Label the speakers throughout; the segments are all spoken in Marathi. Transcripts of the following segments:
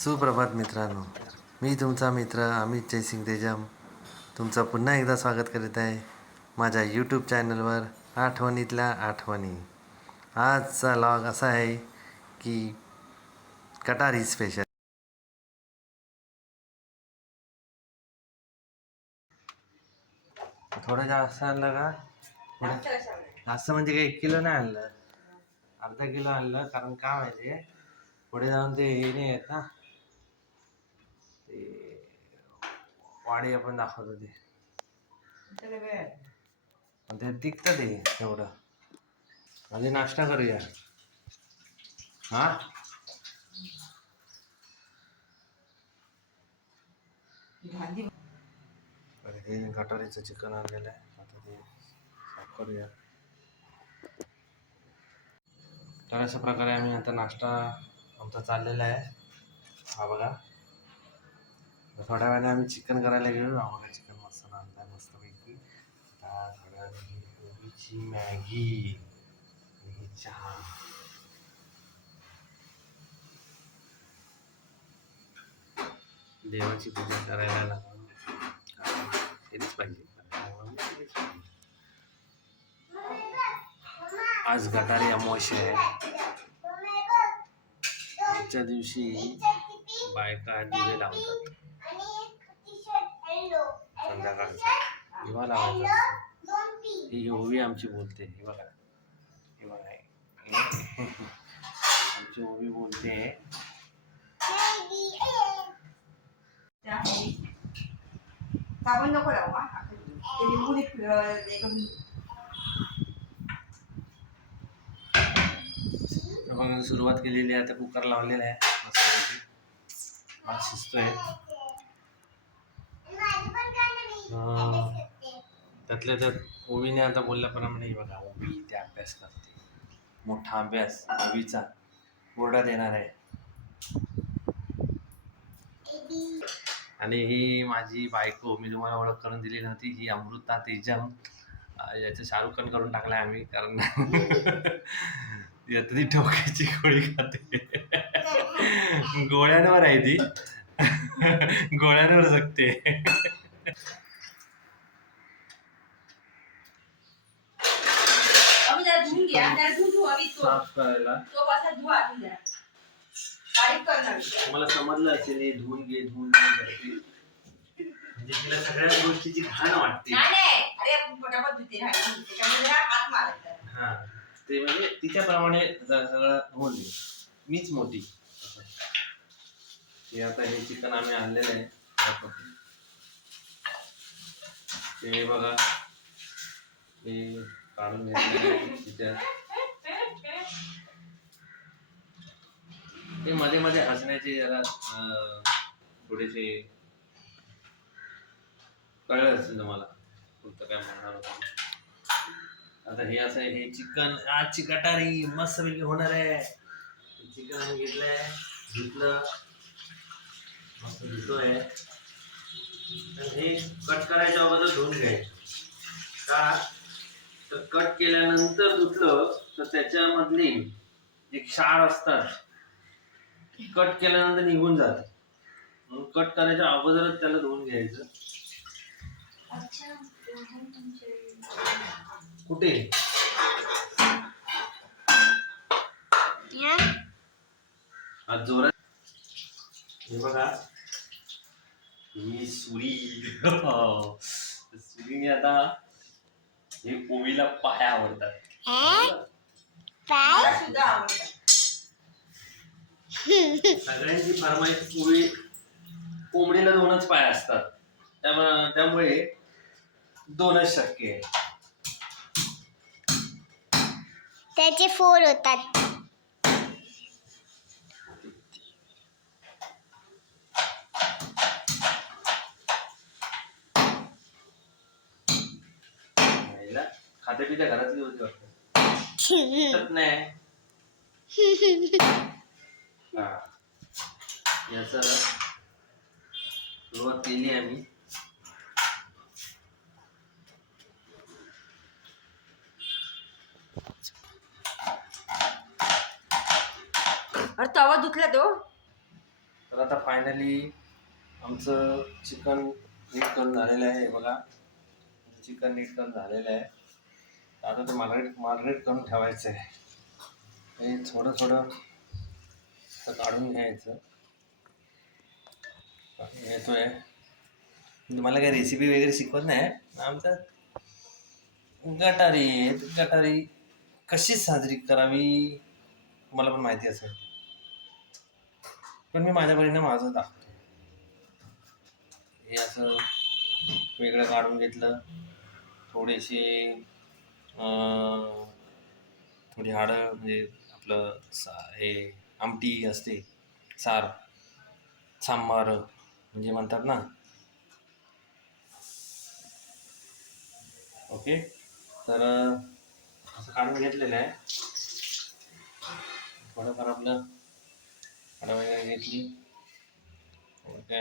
Speaker 1: सुप्रभात मित्रांनो. मी तुमचा मित्र अमित जयसिंग देजम. तुमचं पुन्हा एकदा स्वागत करीत आहे माझ्या यूट्यूब चॅनलवर आठवणीतल्या आठवणी. आजचा लॉग असा आहे की कटारी स्पेशल थोडं जास्त आणलं का? जास्त म्हणजे काही एक किलो नाही आणलं. अर्धा किलो आणलं कारण का माहिती पुढे जाऊन ते हे नाही आहेत ना. ते वाडी आपण दाखवतो ते पण ते टिकतं ते तेवढं आधी नाश्ता करूया. हा? हे गटारीचं चिकन आणलेलं आहे. आता ते साफ करूया. तर अशा प्रकारे आम्ही आता नाश्ता आमचा चाललेला आहे. हा बघा. तर थोड्या वेळाने आम्ही चिकन करायला गेलो. आम्हाला चिकन मसाला आणला मस्तपैकी. आता थोड्या वेळाने मॅगी चहा. देवाची पूजा करायला लागून केलीच पाहिजे. आज गटारी अमावस्या आहे. आजच्या दिवशी बायका दिवे लावतात. संध्याकाळचा दिवा लावायचा. ही ओवी आमची बोलते ही बघा ही बघा ही- आमची ओवी बोलते
Speaker 2: साबण नको लावू हा ते लिंबू अं, ते
Speaker 1: मग सुरुवात केलेली आहे आता कुकर लावलेला आहे मस्तपैकी. भात शिजतोय अं, त्यातल्या त्यात ओवीने आता बोलल्याप्रमाणे बघा ओवी इथे अभ्यास करते. मोठा अभ्यास ओवीचा बोर्डात येणार आहे. आणि ही माझी बायको मी तुम्हाला ओळख करून दिली नव्हती ही अमृता तेजम. याचं शाहरुख खान करून टाकलाय आम्ही कारण यात ती ठोक्याची गोळी खाते. गोळ्यांवर आहे ती. गोळ्यांवर जगते
Speaker 2: अगं जरा धुवून घ्या जरा धुवून ठेवा मी तो.
Speaker 1: साफ करायला.
Speaker 2: तो पासा धुवा आधी जरा बारीक करणार
Speaker 1: तुम्हाला समजलं असेल हे धुवून घे धुवून घे करते. म्हणजे तिला सगळ्या गोष्टीची घाण वाटते.
Speaker 2: नाही नाही. अरे आपण पटापट धुते राहिली त्याच्यामुळे जरा हात मारायचा
Speaker 1: हा. ते म्हणजे तिच्याप्रमाणे सगळं धुवून दे मीच मोठी. हे आता हे चिकन आम्ही आणलेलं आहे. ते बघा. हे काढून ते मध्ये मध्ये हसण्याचे जरा थोडेसे कळलं असेल तुम्हाला. कोणतं काय म्हणणार होतं आता हे असं आहे, हे चिकन आजची गटारी मस्त पैकी होणार आहे. चिकन घेतलंय धुतलं मस्त धुतोय. तर हे कट करायच्या अगोदर धुवून घ्यायचं. का? तर कट केल्यानंतर धुतलं तर त्याच्यामधली जे क्षार असतात. कट केल्यानंतर निघून जाते. म्हणून कट करायच्या अगोदरच त्याला धुवून घ्यायचं. कुठे? आज जोरात. हे बघा. ही सुरी. सुरीने आता हे कोवीला पाय आवडतात.
Speaker 2: मला सुद्धा आवडतं
Speaker 1: सगळ्यांची फरमाईश पोळी कोंबडीला दोनच पाय असतात. त्यामुळे त्यामुळे दोनच शक्य आहे.
Speaker 3: त्याचे फोर होतात.
Speaker 1: खात्या पित्या घरातली होती वाटतं नाही. हा. याचा सुरुवात केली आम्ही.
Speaker 2: अरे तवा धुतला तो.
Speaker 1: तर आता फायनली आमचं चिकन नीट करून झालेलं आहे बघा. चिकन नीट करून झालेलं आहे. आता ते मार्गरेट मार्गरेट करून ठेवायचं आहे हे थोडं थोडं काढून घ्यायचं. येतोय. तुम्हाला काही रेसिपी वगैरे शिकवत नाही? आमचा गटारी आहे गटारी कशी साजरी करावी तुम्हाला पण माहिती असेल. पण मी माझ्या परीने माझं दाखवतो. हे असं वेगळं काढून घेतलं. थोडीशी थोडी हाडं म्हणजे आपलं सा हे आमटी असते सार सांबार म्हणजे म्हणतात ना. ओके तर असं काढून घेतलेलं आहे. थोडंफार आपलं हाडं वगैरे घेतली. ओके.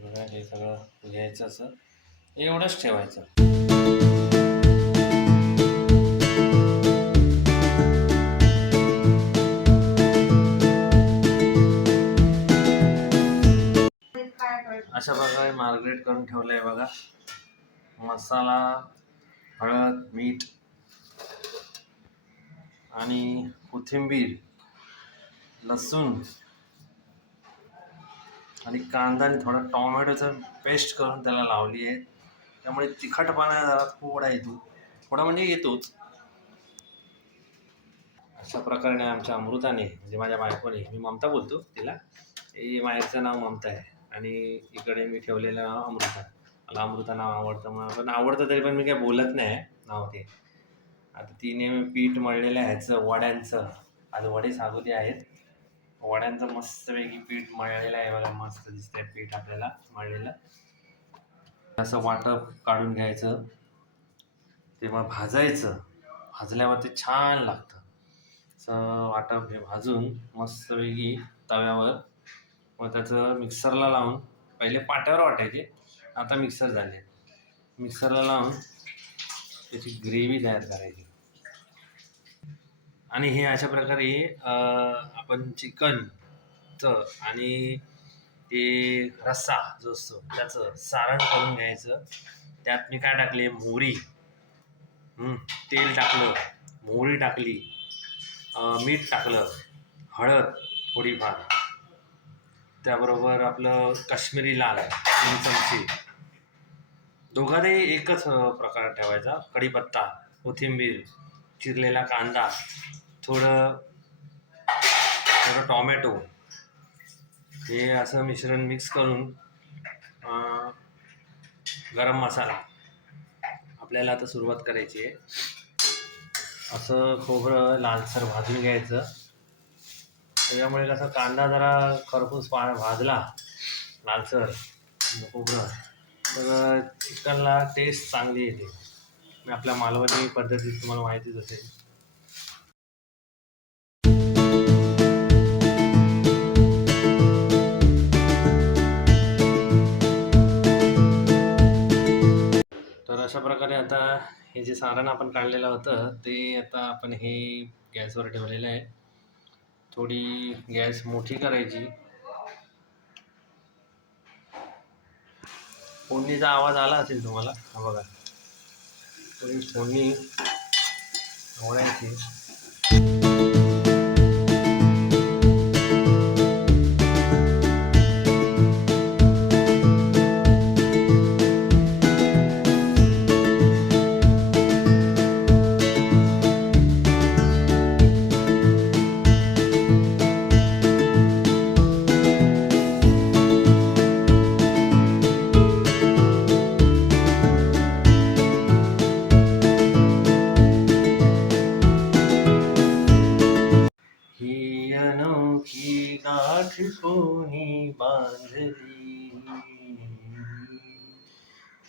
Speaker 1: बघा हे सगळं घ्यायचं असं. एवढंच ठेवायचं. अशा प्रकारे मार्गरेट करून ठेवलं आहे बघा. मसाला हळद मीठ आणि कोथिंबीर लसूण आणि कांदा आणि थोडा टॉमॅटोचं पेस्ट करून त्याला लावली आहे. त्यामुळे तिखटपणा जरा थोडा येतो. थोडा म्हणजे येतोच. अशा प्रकारे आमच्या अमृताने म्हणजे माझ्या बायकोने मी ममता बोलतो तिला हे माहेरचं नाव ममता आहे. आणि इकडे मी ठेवलेलं नाव अमृता. मला अमृता नाव आवडतं मला पण आवडतं तरी पण मी काही बोलत नाही नाव ते. आता तिने पीठ मळलेलं आहे ह्याचं वड्यांचं. आज वडे सागोदे आहेत. वड्यांचं मस्तपैकी पीठ मळलेलं आहे बघा मस्त दिसतंय पीठ आपल्याला मळलेलं. असं वाटप काढून घ्यायचं. तेव्हा भाजायचं. भाजल्यावर ते छान लागतं. असं वाटप हे भाजून मस्तपैकी तव्यावर व त्याचं मिक्सरला लावून पहिले पाट्यावर वाटायचे आता मिक्सर झाले. मिक्सरला लावून त्याची ग्रेव्ही तयार करायची. आणि हे अशा प्रकारे आपण चिकनचं आणि ते रस्सा जो असतो त्याचं सारण करून घ्यायचं. त्यात मी काय टाकले? मोहरी. तेल टाकलं मोहरी टाकली मीठ टाकलं हळद थोडीफार. त्याबरोबर आपलं काश्मीरी लाल तीन चमचे. दोघांही एकच प्रकार ठेवायचा. कढीपत्ता कोथिंबीर चिरलेला कांदा थोडं थोडं टॉमॅटो हे असं मिश्रण मिक्स करून गरम मसाला आपल्याला आता सुरुवात करायची आहे. असं खोबरं लालसर भाजून घ्यायचं. त्याच्यामुळे कसं कांदा जरा खरपूस पा भाजला लालसर खोबरं तर चिकनला टेस्ट चांगली येते. आपल्या मालवणी पद्धतीत तुम्हाला माहितीच असेल. तर अशा प्रकारे आता हे जे सारण आपण काढलेलं होतं ते आता आपण हे गॅसवर ठेवलेलं आहे. थोडी गॅस मोठी करायची. फोडणीचा आवाज आला असेल तुम्हाला? हा बघा. थोडी फोडणी ओढायची ही कोणी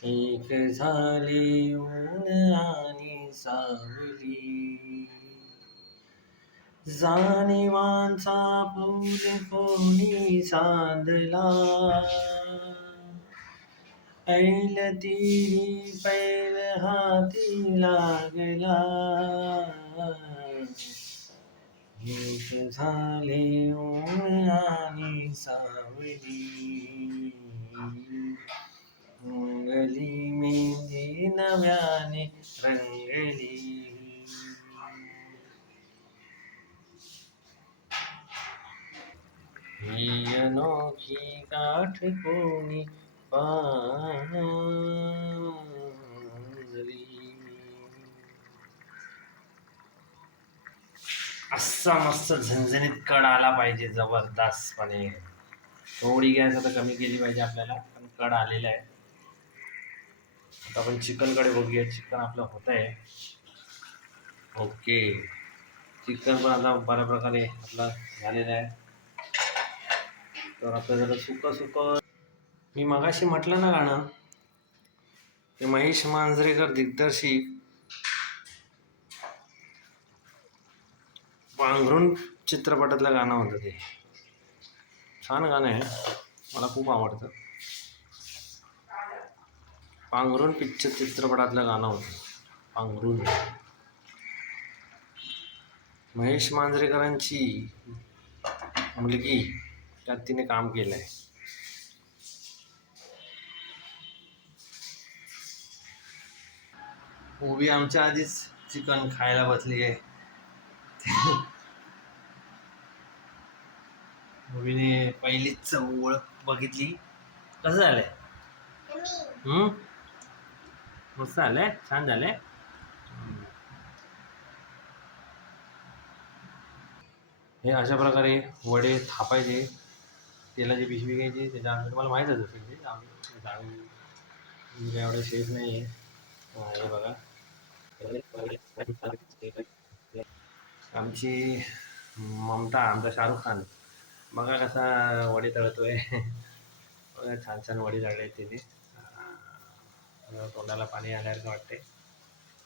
Speaker 1: एक झाली ऊन आणि सावली. जाणीवांचा पूल कोणी सांधला. ऐल तिरी पैल हाती लागला. एक झाले आणि सावली. रंगली मेहंदी नव्याने रंगली. ही अनोखी गाठ कोणी पा असा मस्त झणझणीत कड आला पाहिजे जबरदस्तपणे. थोडी गॅस आता कमी केली पाहिजे आपल्याला पण कड आलेला आहे. आता आपण चिकनकडे बघूया चिकन आपलं होत आहे ओके. चिकन पण आता बऱ्या प्रकारे आपलं झालेलं आहे. तर आपलं जरा सुकं सुकं. मी मगाशी म्हटलं ना गाणं ते महेश मांजरेकर दिग्दर्शित पांघरून चित्रपटातलं गाणं होतं ते. छान गाणं आहे. मला खूप आवडतं. पांघरून पिक्चर चित्रपटातलं गाणं होतं. पांघरून. महेश मांजरेकरांची मुलगी त्यात तिने काम केलं आहे उभी आमच्या आधीच चिकन खायला बसली आहे मुलीने पहिलीच ओळख बघितली. कसं झालंय? हम्म? मस्त झालंय? छान झालंय. हे अशा प्रकारे वडे थापायचे तेलाची पिशवी घ्यायची त्याच्या आम्ही तुम्हाला माहीतच असेल ते. आम्ही एवढं शेफ नाही आहे हे बघा. आमची ममता आमचा शाहरुख खान. बघा कसा वडी तळतोय. बघा छान छान वडी तळले तिने. तोंडाला पाणी आल्यासारखं वाटतंय.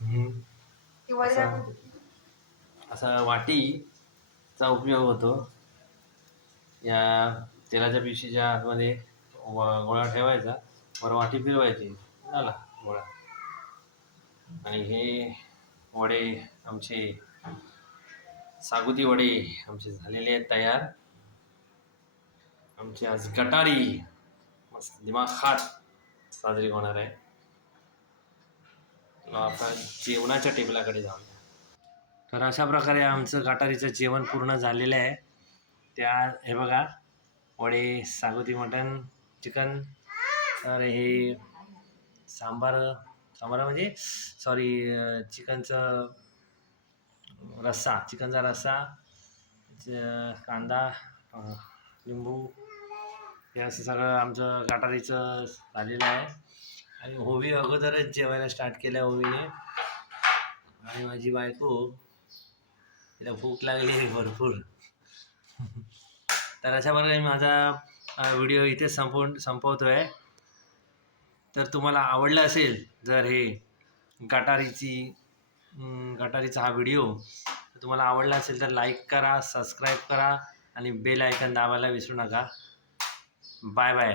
Speaker 1: हम्म.
Speaker 2: ती वडे
Speaker 1: असं- वाटीचा उपयोग होतो. या तेलाच्या पिशवीच्या आतमध्ये गोळा ठेवायचा. बरं वाटी फिरवायची. झाला गोळा. आणि हे वडे आमचे सागुती वडे आमचे झालेले आहेत तयार. आमची आज गटारी मस्त दिमाखात साजरी होणार आहे. आता आपण जेवणाच्या टेबलाकडे जाऊया. तर अशा प्रकारे आमचं गटारीचं जेवण पूर्ण झालेलं आहे. त्या हे बघा वडे सागुती मटन चिकन तर हे सांबार सांबार म्हणजे सॉरी चिकनचं रस्सा चिकनचा रस्सा च- कांदा लिंबू हे असं सगळं आमचं गटारीचं झालेलं आहे. आणि होवी अगोदरच जेवायला स्टार्ट केलं होवीने आणि माझी बायको तिला भूक लागली आहे भरपूर. तर अशा प्रकारे मी माझा व्हिडिओ इथे संपवून संपवतो आहे तर तुम्हाला आवडलं असेल जर हे गटारीची गटारीचा हा व्हिडिओ तुम्हाला आवडला असेल तर लाईक करा सबस्क्राईब करा आणि बेल आयकन दाबायला विसरू नका. Bye bye